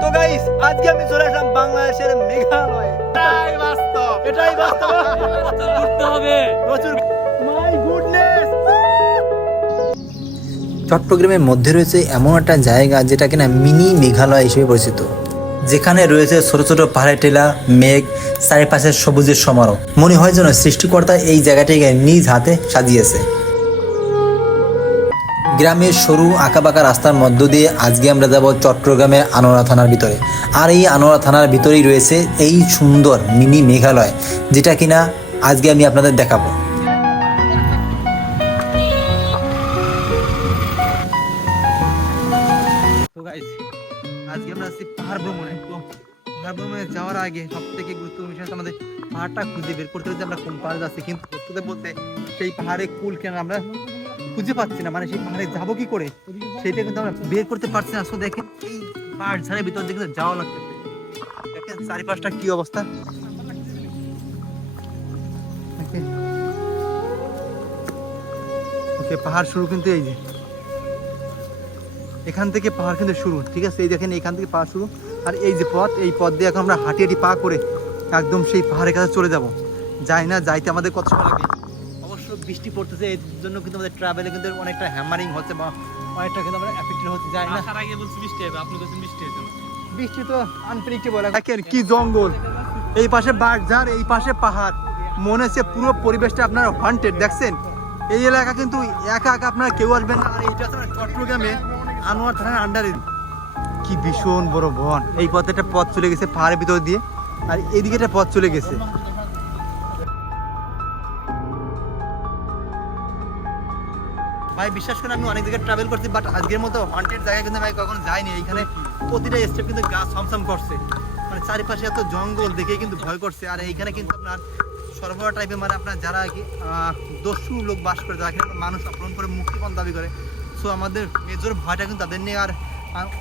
তো গাইস আজকে আমি চলে আসলাম বাংলাদেশের মেঘালয়ে। এটাই বাস্তব। এটাই বাস্তব। ঘুরতে হবে প্রচুর মাই গুডনেস চট্টগ্রামের মধ্যে রয়েছে এমন একটা জায়গা যেটা কিনা মিনি মেঘালয় হিসেবে পরিচিত। যেখানে রয়েছে ছোট ছোট পাহাড়ের টেলা মেঘ চারিপাশে সবুজের সমারোহ। মনে হয় যেন সৃষ্টিকর্তা এই জায়গাটিকে নিজ হাতে সাজিয়েছে। গ্রামের সরু আঁকাবাঁকা রাস্তার মধ্য দিয়ে আজকে আমরা যাব চট্টগ্রামের আনোয়ারা থানার ভিতরে। আর এই আনোয়ারা থানার ভিতরেই রয়েছে এই সুন্দর মিনি মেঘালয়, যেটা কিনা আজকে আমি আপনাদের দেখাবো। আমরা আছি পাহাড় ভ্রমণে। যাওয়ার আগে সব থেকে গুরুত্বপূর্ণ বিষয় আমাদের পাহাড়টা খুঁজে বের করতে হচ্ছে আমরা কোন পাহাড়ে যাচ্ছি। কিন্তু বলতে সেই পাহাড়ে কুল কেন আমরা খুঁজে পাচ্ছি না। মানে সেই পাহাড়ে যাব কি করে? সেইটা কিন্তু আমরা বের করতে পারছি না। দেখেন এই পাহাড় ঝাড়ের ভিতর দিকে যাওয়া লাগছে দেখেন চারিপাশটা কি অবস্থা? ওকে, পাহাড় শুরু কিন্তু এই যে। এখান থেকে পাহাড় কিন্তু শুরু। ঠিক আছে? এই দেখেন, এখান থেকে পাহাড় শুরু। আর এই যে পথ, এই পথ দিয়ে এখন আমরা হাঁটি হাঁটি পা করে একদম সেই পাহাড়ের কাছে চলে যাব। যাই না, যাইতে আমাদের কত সময় অবশ্য বৃষ্টি পড়তেছে এর জন্য কিন্তু আমাদের ট্রাভেলে কিন্তু অনেকটা হ্যামারিং হচ্ছে বা অনেকটা কিন্তু আমরা এফেক্টেড হচ্ছে যাই না। আসার আগে বলছি বৃষ্টি হবে আপনি বলছেন বৃষ্টি হবে। বৃষ্টি তো আনপ্রেডিক্টেবল দেখেন কি জঙ্গল। এই পাশে বাগঝাড় এই পাশে পাহাড়। মনে হচ্ছে পুরো পরিবেশটা আপনার হান্টেড দেখছেন? এই এলাকা কিন্তু একা একা আপনারা কেউ আসবেন না। আর এইটা আপনার চট্টগ্রামে আনোয়ার থানার আন্ডারে কি ভীষণ বড় বন। এই পথে একটা পথ চলে গেছে পাহাড়ের ভিতর দিয়ে। আর এইদিকে একটা পথ চলে গেছে। ভাই, বিশ্বাস করে আমি অনেক জায়গায় ট্রাভেল করছি বাট আজকের মতো হন্টেড জায়গায় কিন্তু আমি কখনো যাইনি। এইখানে প্রতিটা স্টেপ কিন্তু গা ছমছম করছে। মানে চারিপাশে এত জঙ্গল দেখে কিন্তু ভয় করছে। আর এইখানে কিন্তু আপনার সরবরাহ টাইপের মানে আপনার যারা কি দস্যু লোক বাস করে, যারা এখানে মানুষ আক্রমণ করে, মুক্তিপণ দাবি করে। সো আমাদের মেজর ভয়টা কিন্তু তাদের নিয়ে, আর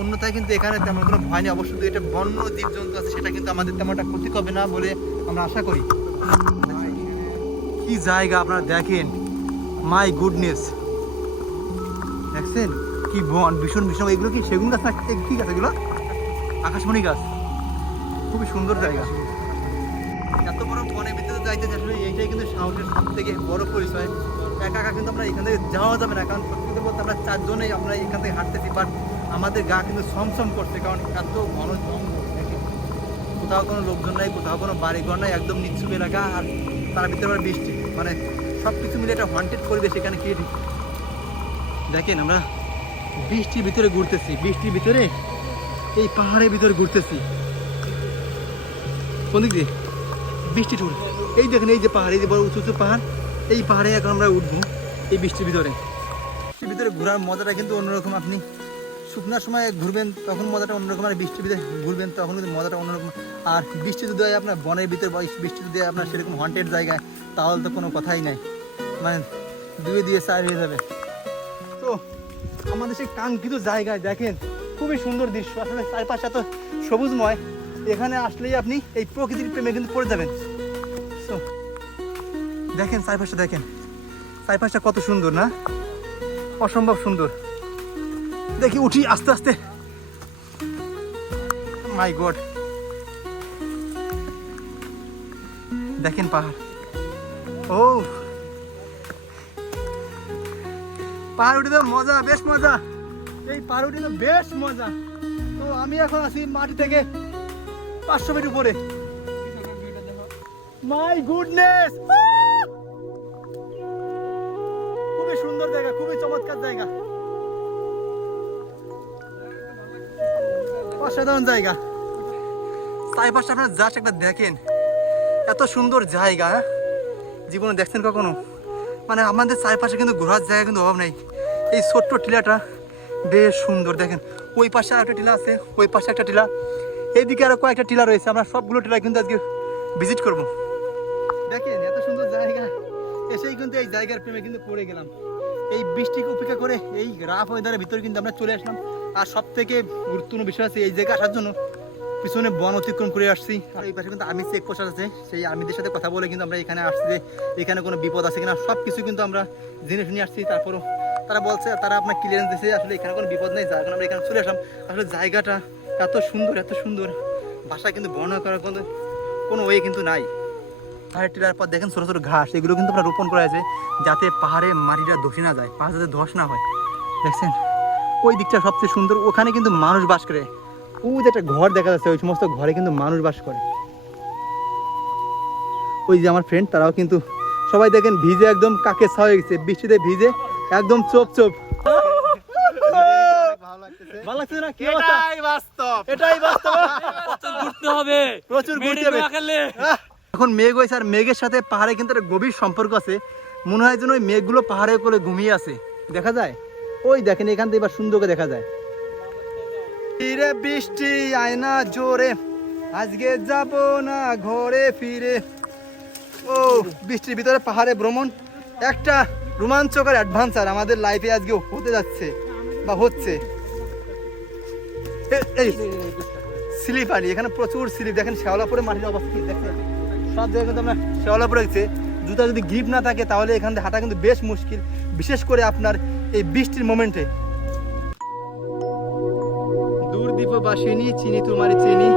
অন্যথায় কিন্তু এখানে তেমন কোনো ভয় নেই। অবশ্য দুই একটা বন্য জীবজন্তু আছে, সেটা কিন্তু আমাদের তেমন একটা ক্ষতি হবে না বলে আমরা আশা করি। কি জায়গা আপনারা দেখেন? মাই গুডনেস দেখছেন? কি বন, ভীষণ ভীষণ। এগুলো কি সেগুন গাছ না কি গাছ এগুলো? আকাশমণি গাছ। খুবই সুন্দর জায়গা। এত বড় বনের ভিতরে যাইতে আসলে এইটাই কিন্তু সাহসের সব থেকে বড় পরিচয়। একা একা কিন্তু আমরা এখান থেকে যাওয়া যাবে না। কারণ সত্যি বলতে আমরা চারজনেই আমরা এখান থেকে হাঁটতেছি বাট আমাদের গা কিন্তু ছমছম করছে। কারণ এত ঘন জঙ্গল কোথাও কোনো লোকজন নাই, কোথাও কোনো বাড়িঘর নাই, একদম নিচ্ছুক এলাকা, আর তার ভিতরে বৃষ্টি। মানে সব কিছু মিলে একটা হন্টেড পরিবেশ এখানে ক্রিয়েট দেখেন, আমরা বৃষ্টির ভিতরে ঘুরতেছি, বৃষ্টির ভিতরে এই পাহাড়ের ভিতরে ঘুরতেছি। কোন দিক দিয়ে? বৃষ্টি টুর এই দেখেন, এই যে পাহাড়, এই যে বড় উঁচু উঁচু পাহাড়, এই পাহাড়ে এখন আমরা উঠবো এই বৃষ্টির ভিতরে। বৃষ্টির ভিতরে ঘোরার মজাটা কিন্তু অন্যরকম। আপনি শুকনার সময় ঘুরবেন, তখন মজাটা অন্যরকম। আর বৃষ্টির ভিতরে ঘুরবেন, তখন কিন্তু মজাটা অন্যরকম। আর বৃষ্টি যদি হয় আপনার বনের ভিতরে বৃষ্টি যদি হয় আপনার সেরকম হন্টেড জায়গায়, তাহলে তো কোনো কথাই নাই। মানে দুয়ে দিয়ে চার হয়ে যাবে। আমাদের সেই কাঙ্ক্ষিত জায়গায় দেখেন খুবই সুন্দর দৃশ্য। আসলে চারপাশে এত সবুজময়। এখানে আসলেই আপনি এই প্রকৃতির প্রেমে কিন্তু পড়ে যাবেন। So, দেখেন চারপাশটা দেখেন। চারপাশটা কত সুন্দর না? অসম্ভব সুন্দর। দেখি উঠি আস্তে আস্তে। মাই গড দেখেন পাহাড়। ও পাহাড় উঠে মজা, বেশ মজা। এই পাহাড় উঠে তো বেশ মজা। তো আমি এখন আছি মাটি থেকে পাঁচশো মিটার উপরে। মাই গুডনেস খুবই সুন্দর জায়গা, খুবই চমৎকার জায়গা। অসাধারণ জায়গা। চারিপাশটা আপনার জাস্ট একবার দেখেন। এত সুন্দর জায়গা হ্যাঁ? জীবনে দেখছেন কখনো? মানে আমাদের চারপাশে কিন্তু ঘোরার জায়গা কিন্তু অভাব নাই। এই ছোট্ট টিলাটা বেশ সুন্দর, দেখেন। ওই পাশে একটা টিলা আছে, ওই পাশে একটা টিলা। এইদিকে আরও কয়েকটা টিলা রয়েছে, আমরা সবগুলো টিলা কিন্তু আজকে ভিজিট করব। দেখেন, এত সুন্দর জায়গা। এসেই কিন্তু এই জায়গার প্রেমে কিন্তু পড়ে গেলাম। এই বৃষ্টিকে উপেক্ষা করে এই রাফ ওয়েদারের ভিতরে কিন্তু আমরা চলে আসলাম। আর সব থেকে গুরুত্বপূর্ণ বিষয় আছে এই জায়গায় আসার জন্য পিছনে বন অতিক্রম করে আসছি। আর এই পাশে কিন্তু আর্মি চেক পোস্ট আছে। সেই আর্মিদের সাথে কথা বলে কিন্তু আমরা এখানে আসছি যে এখানে কোনো বিপদ আছে কিনা। সব কিছু কিন্তু আমরা জেনে শুনে আসছি। তারপরও তারা বলছে, তারা আপনার ক্লিয়ারেন্স দিয়েছে আসলে এখানে কোনো বিপদ নেই। যার কারণে আমরা এখানে চলে আসলাম। আসলে জায়গাটা এত সুন্দর এত সুন্দর। ভাষা কিন্তু বর্ণনা করার কোনো কোনো ওয়ে কিন্তু নাই। পাহাড়ের টিলার পর দেখেন ছোটো ছোটো ঘাস। এগুলো কিন্তু আমরা রোপণ করা আছে যাতে পাহাড়ে মাটিটা ধসে না যায়। পাহাড় যাতে ধস না হয়। দেখছেন? ওই দিকটা সবচেয়ে সুন্দর। ওখানে কিন্তু মানুষ বাস করে। ওই যে একটা ঘর দেখা যাচ্ছে ওই সমস্ত ঘরে কিন্তু মানুষ বাস করে। ওই যে আমার ফ্রেন্ড তারাও কিন্তু সবাই দেখেন ভিজে একদম কাকে ছা হয়ে গেছে বৃষ্টিতে ভিজে একদম চোপ চোপ। ভালো লাগছে না? কি অবস্থা? বাস্তব। এটাই বাস্তব। ঘুরতে হবে। প্রচুর ঘুরতে হবে। না খেলে আহ, এখন মেঘ হয়েছে আর মেঘের সাথে পাহাড়ে কিন্তু একটা গভীর সম্পর্ক আছে। মনে হয় যেন ওই মেঘগুলো পাহাড়ে কোলে ঘুমিয়ে আছে। দেখা যায়? ওই দেখেন এখান থেকে এবার সুন্দর করে দেখা যায়। ফিরে বৃষ্টি আয়না জোরে। আজকে যাব না ঘরে ফিরে। ও, বৃষ্টির ভিতরে পাহাড়ে ভ্রমণ। একটা রোমাঞ্চকর অ্যাডভান্সার আমাদের লাইফে আজকে হতে যাচ্ছে বা হচ্ছে। এই স্লিপারি এখানে প্রচুর স্লিপ। দেখেন শেওলাপুরে মাটির অবস্থা দেখেন। সব জায়গায় কিন্তু আমরা শেওলাপুরে গেছে জুতা যদি গ্রিপ না থাকে, তাহলে এখান থেকে হাঁটা কিন্তু বেশ মুশকিল। বিশেষ করে আপনার এই বৃষ্টির মোমেন্টে দ্বীপবাসিনী চিনি তোমার চিনি।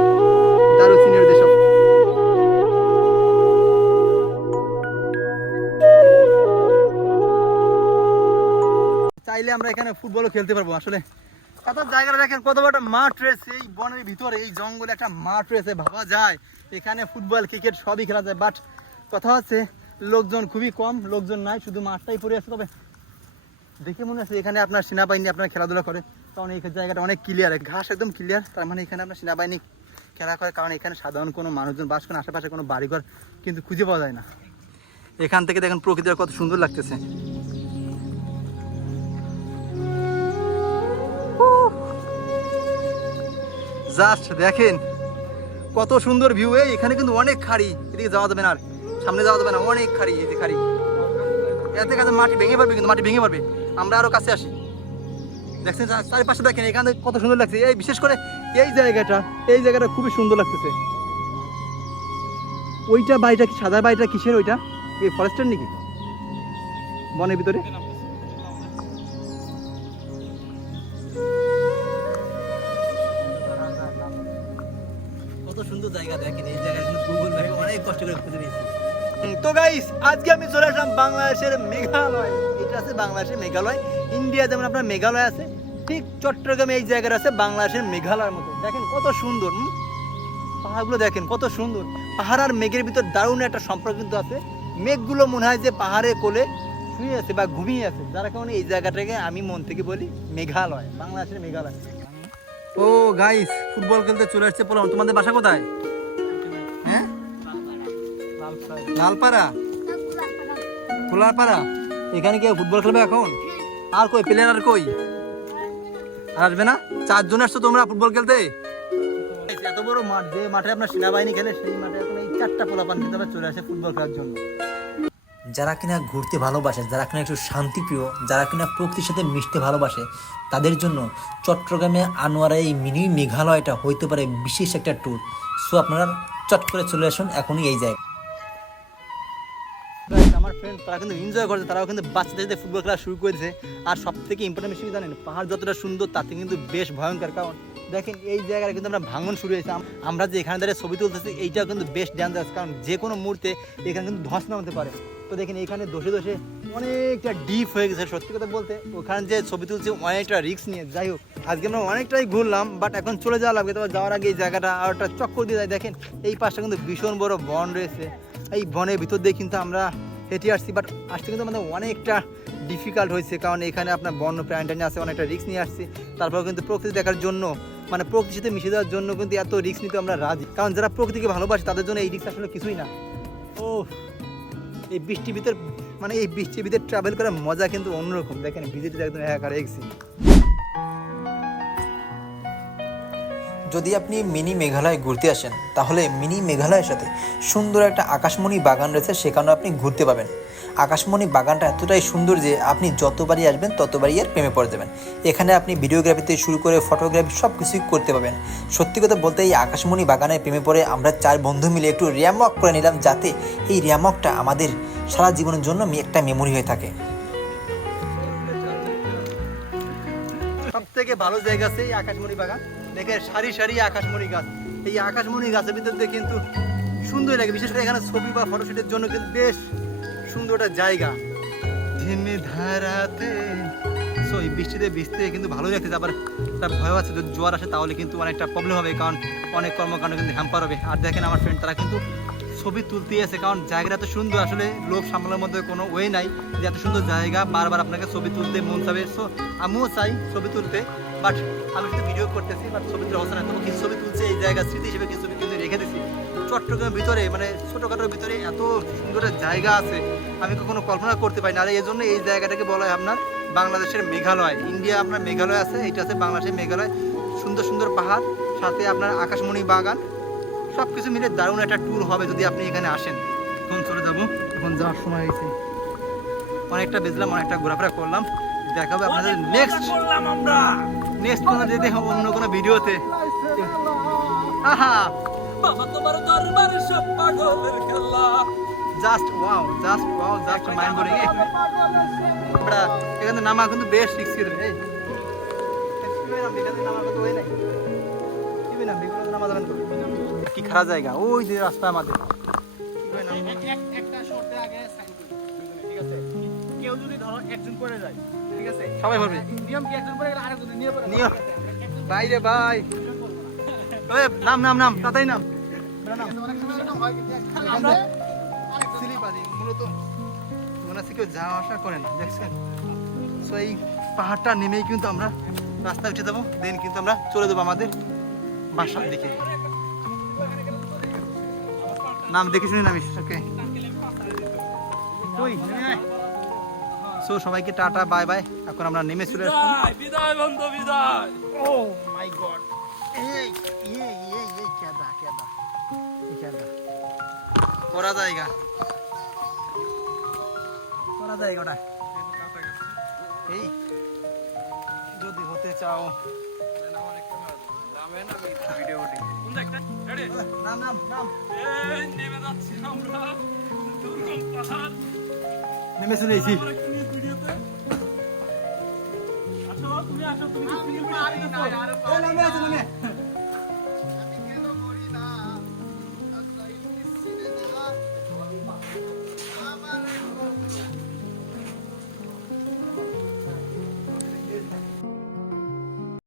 দারু চিনের দেশ। চাইলে আমরা এখানে ফুটবলও খেলতে পারব, আসলে। দেখেন, কত বড় মাঠ রয়েছে এই বনের ভিতরে, এই জঙ্গলে একটা মাঠ রয়েছে, ভাবা যায়। এখানে ফুটবল, ক্রিকেট সবই খেলা যায় বাট কথা হচ্ছে, লোকজন খুবই কম, লোকজন নাই, শুধু মাঠটাই পড়ে আছে। তবে দেখে মনে হচ্ছে এখানে আপনার সেনাবাহিনী আপনার খেলাধুলা করে। কারণ এই জায়গাটা অনেক ক্লিয়ার ঘাস একদম ক্লিয়ার তার মানে এখানে আপনার সেনাবাহিনী খেলা করে, কারণ এখানে সাধারণ কোনো মানুষজন বাস করে আশেপাশে কোনো বাড়িঘর কিন্তু খুঁজে পাওয়া যায় না। এখান থেকে দেখেন প্রকৃতির কত সুন্দর লাগতেছে। জাস্ট দেখেন কত সুন্দর ভিউ এই এখানে কিন্তু অনেক খাড়ি, এদিকে যাওয়া যাবে না আর, সামনে যাওয়া যাবে না, অনেক খাড়ি যে খাড়ি। এতে কাছে মাটি ভেঙে পারবে কিন্তু মাটি ভেঙে পারবে আমরা আরও কাছে আসি। দেখছেন চারিপাশে দেখেন, এখানে কত সুন্দর লাগছে। এই বিশেষ করে এই জায়গাটা এই জায়গাটা খুবই সুন্দর লাগতেছে। ওইটা বাড়িটা কি সাদা বাড়িটা কিসের ওইটা? এই ফরেস্টের নাকি? বনের ভিতরে? তো গাইস আজকে আমি চলে আসলাম বাংলাদেশের মেঘালয়। এটা আছে বাংলাদেশের মেঘালয়। ইন্ডিয়া যেমন আপনার মেঘালয় আছে ঠিক চট্টগ্রামে এই জায়গাটা আছে বাংলাদেশের মেঘালয়ের মতো। দেখেন কত সুন্দর পাহাড়গুলো দেখেন কত সুন্দর। পাহাড় আর মেঘের ভিতর দারুণ একটা সম্পর্ক কিন্তু আছে। মেঘগুলো মনে হয় যে পাহাড়ে কোলে শুয়ে আছে বা ঘুমিয়ে আছে। যার কারণে এই জায়গাটাকে আমি মন থেকে বলি মেঘালয় বাংলাদেশের মেঘালয়। ও গাইস ফুটবল খেলতে চলে আসছে বলো তোমাদের বাসা কোথায়? হ্যাঁ? লালপাড়া। খোলাপাড়া এখানে কি ফুটবল খেলবে এখন? আর কই প্লেয়ার আর কই? আর আসবে না? চারজন আসছো তোমরা ফুটবল খেলতে? এত বড় মাঠ যে মাঠে আপনার সেনাবাহিনী খেলে সেই মাঠে এখন এই চারটা পোলাপান কিন্তু আবার চলে আসে ফুটবল খেলার জন্য। যারা কিনা ঘুরতে ভালোবাসে যারা কিনা একটু শান্তিপ্রিয় যারা কিনা প্রকৃতির সাথে মিশতে ভালোবাসে তাদের জন্য চট্টগ্রামে আনোয়ারা এই মিনি মেঘালয়টা হইতে পারে বিশেষ একটা ট্যুর সো আপনারা চট করে চলে আসুন এখনই এই জায়গায়। তারা কিন্তু এনজয় করছে, তারাও কিন্তু বাচ্চাদের সাথে ফুটবল খেলা শুরু করেছে। আর সব থেকে ইম্পর্টেন্ট বিষয় জানেন? পাহাড় যতটা সুন্দর, তাতে কিন্তু বেশ ভয়ঙ্কর। কারণ দেখেন, এই জায়গায় কিন্তু আমরা ভাঙন শুরু হয়েছে। আমরা যে এখানে দাঁড়িয়ে ছবি তুলতেছি, এইটাও কিন্তু বেশ ডেঞ্জারাস কারণ যে কোনো মুহূর্তে এখানে কিন্তু ধস নামতে পারে। তো দেখেন এখানে দোষে দোষে অনেকটা ডিপ হয়ে গেছে, সত্যি কথা বলতে। ওখানে যে ছবি তুলছি, অনেকটা রিস্ক নিয়ে। যাই হোক, আজকে আমরা অনেকটাই ঘুরলাম বাট এখন চলে যাওয়া লাগবে। তবে যাওয়ার আগে এই জায়গাটা আর একটা চক্কর দিয়ে যায় দেখেন, এই পাশটা কিন্তু ভীষণ বড় বন রয়েছে। এই বনের ভিতর দিয়ে কিন্তু আমরা হেঁটে আসছি বাট আসতে কিন্তু আমাদের অনেকটা ডিফিকাল্ট হয়েছে, কারণ এখানে আপনার বন্য প্রাণী আছে অনেকটা রিস্ক নিয়ে আসছি। তারপর কিন্তু প্রকৃতি দেখার জন্য মানে প্রকৃতির সাথে মিশে দেওয়ার জন্য কিন্তু এত রিস্ক নিতে আমরা রাজি। কারণ যারা প্রকৃতিকে ভালোবাসে, তাদের জন্য এই রিস্ক আসলে কিছুই না। ও এই বৃষ্টির ভিতর মানে এই বৃষ্টির ভিতরে ট্রাভেল করার মজা কিন্তু অন্যরকম। দেখেন ভিজিট একদম একার এক্সি যদি আপনি মিনি মেঘালয় ঘুরতে আসেন, তাহলে মিনি মেঘালয়ের সাথে সুন্দর একটা আকাশমণি বাগান রয়েছে, সেখানেও আপনি ঘুরতে পাবেন। আকাশমণি বাগানটা এতটাই সুন্দর যে আপনি যতবারই আসবেন, ততবারই এর প্রেমে পড়ে যাবেন। এখানে আপনি ভিডিওগ্রাফিতে শুরু করে ফটোগ্রাফি সব কিছুই করতে পারবেন সত্যি কথা বলতে এই আকাশমণি বাগানে প্রেমে পড়ে আমরা চার বন্ধু মিলে একটু র্যামক করে নিলাম, যাতে এই র্যামকটা আমাদের সারা জীবনের জন্য একটা মেমোরি হয়ে থাকে। সব থেকে ভালো জায়গা এই আকাশমণি বাগান? দেখে সারি সারি আকাশমণি গাছ। এই আকাশমণি গাছের ভিতর দিয়ে কিন্তু সুন্দর লাগে। বিশেষ করে এখানে ছবি বা ফটোশুটের জন্য কিন্তু বেশ সুন্দর একটা জায়গা। ঝিমে ধারাতে সো এই বৃষ্টিতে কিন্তু ভালোই লাগতেছে। আবার তার ভয় আছে যদি জোয়ার আসে তাহলে কিন্তু অনেকটা প্রবলেম হবে, কারণ অনেক কর্মকাণ্ড কিন্তু হ্যাম্পার হবে। আর দেখেন আমার ফ্রেন্ড তারা কিন্তু ছবি তুলতেই আছে কারণ জায়গাটা এত সুন্দর। আসলে লোভ সামলানোর মধ্যে কোনো ওয়ে নাই যে এত সুন্দর জায়গা বারবার আপনাকে ছবি তুলতে মন চাবে। সো আমিও চাই ছবি তুলতে। বাট আমি শুধু ভিডিও করতেছি বাট ছবি তুলে হচ্ছে না তবু কিছু ছবি তুলছে এই জায়গা স্মৃতি হিসেবে কিছু ছবি কিন্তু রেখে দিছি চট্টগ্রামের ভিতরে মানে ছোটোখাটোর ভিতরে এত সুন্দর একটা জায়গা আছে আমি কখনো কল্পনা করতে পারি না। আর এই জন্য এই জায়গাটাকে বলা হয় আপনার বাংলাদেশের মেঘালয়। ইন্ডিয়া আপনার মেঘালয় আছে এটা আছে বাংলাদেশের মেঘালয়। সুন্দর সুন্দর পাহাড় সাথে আপনার আকাশমণি বাগান। সব কিছু মিলে দারুণ একটা ট্যুর হবে যদি আপনি এখানে আসেন। এখন চলে যাব এখন যাওয়ার সময় হয়েছে। অনেকটা বেজলাম অনেকটা ঘোরাফেরা করলাম। দেখাবো আপনাদের নেক্সট করলাম আমরা। নেক্সট কোনো যদি অন্য কোনো ভিডিওতে। Just wow just wow just mind blowing আমরা এখানে নামা কিন্তু বেশ রিস্কি রে। কি খারাপ জায়গা ওই যে রাস্তা আমাদের। একটা শর্তে আগে সাইন করি। ঠিক আছে? কেউ যদি ধরো একজন করে যায় ঠিক আছে? সবাই বলবে। নিয়ম কি একজন করে গেলে আরেকজন নিয়ে নিয়ম। ভাই রে ভাই। ওই নাম নাম নাম তাড়াতাড়ি নাম। আমরা সিলিপাদি মূলত মনে হচ্ছে কেউ যাওয়া আসা করে না দেখছেন? সো এই পাহাড়টা নেমেই কিন্তু আমরা রাস্তায় উঠে যাব দেন কিন্তু আমরা চলে যাব আমাদের বাসার দিকে। নাম দেখে শুনি নামিস ওকে ওই সো সবাইকে টাটা বাই বাই। এখন আমরা নেমে চলে আসলাম বিদায় বিদায় বন্ধু বিদায়। ও মাই গড এই এই এই এই কেদা কেদা এই কেদা করা জায়গা। করা জায়গাটা। এই যদি হতে চাও। ভিডিও কোন একটা রেডি নাম নাম নাম। এই নেমে যাচ্ছি আমরা। নেমে শুনেছি আমরা কি আসো তুমি আসো তুমি